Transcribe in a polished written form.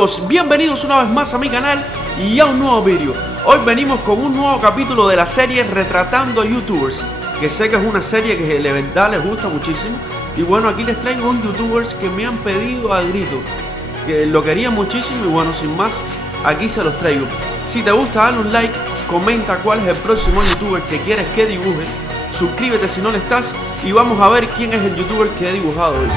amigos, bienvenidos una vez más a mi canal y a un nuevo vídeo. Hoy venimos con un nuevo capítulo de la serie Retratando Youtubers, que sé que es una serie que de verdad les gusta muchísimo. Y bueno, aquí les traigo un youtubers que me han pedido a grito, que lo quería muchísimo y bueno, sin más, aquí se los traigo. Si te gusta, dale un like, comenta cuál es el próximo youtuber que quieres que dibuje, suscríbete si no lo estás y vamos a ver quién es el youtuber que he dibujado hoy.